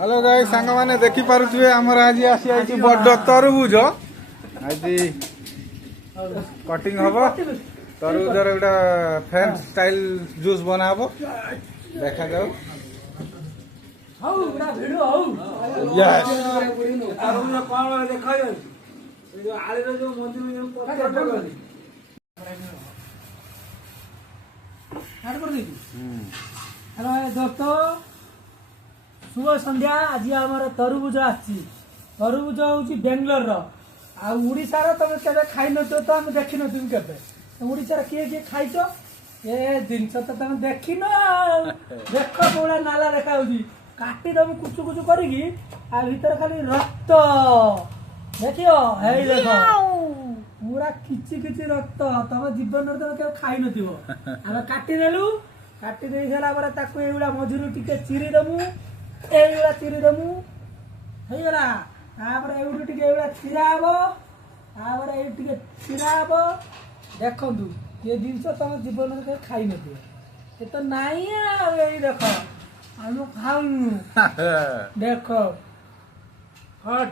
hello guys सांग माने देखि पारुथुए हमर आज आसी आइछि बड्ड तरबुज आज कटिंग हबो तरबुजर एटा फ्रेंच स्टाइल जूस बनाबो देखा जाऊ हौ बडा भिडियो हौ यस तरबुज कोन देखायो ए जो आले रो जो मंदिर में पत्थर गली हाड कर दी हेलो दोस्तों शुभ संध्या आज आमर तरबुज आछि तरबुज होची बेंगलोर रो आ उड़ीसा रो तुम केबे खाइ नतो तो हम देखि न तुम केबे उड़ीसा रो के खाइछो ए दिन तो तुम देखि न देखो बोला नाला देखा होची काटी दम कुचु कुचु करिगी आ भीतर खाली रक्त देखियो हेई देखो पूरा किछि किछि रक्त तम जीवन रे तुम केबे खाइ नथिबो हम काटी देलु काटी देई गेला पर ताकू एउला मझुरु टिके चिरी दमु एउला चिरी दमु हेई गेला तापर एउडु टिके एउला चिरा हबो तापर एउ टिके चिरा हबो देखंतु ये जिंस तम जीवन रे खाइ नथिबो ए तो नाही आ एई देखो हम खाऊ देखो हट